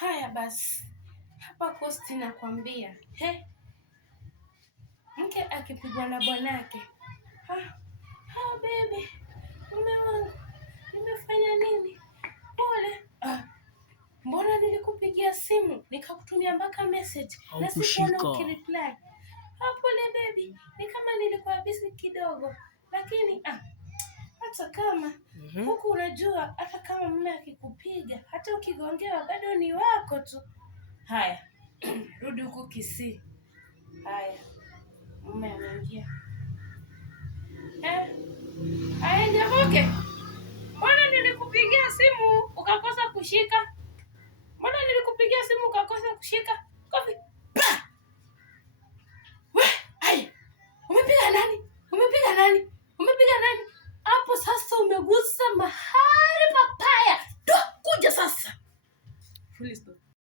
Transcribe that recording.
Haya basi, hapa Coast nakwambia, mke akipigwa na bwanake, baby, mume wangu, nimefanya nini? Pole. Mbona nilikupigia simu nikakutumia mpaka message na sikuona ukireply. Pole baby, ni kama nilikuwa busy kidogo, lakini hata kama huku unajua, hata kama mume akikupiga, hata ukigongewa bado ni wako tu. Haya, rudi huku Kisii. Haya, mume anaingia. Njaboke, mbona nilikupigia simu ukakosa kushika? Mbona nilikupigia simu ukakosa kushika? Kofi. Umepiga nani? Umepiga nani? Umepiga nani? Hapo sasa umegusa mahali papaya. Kuja sasa.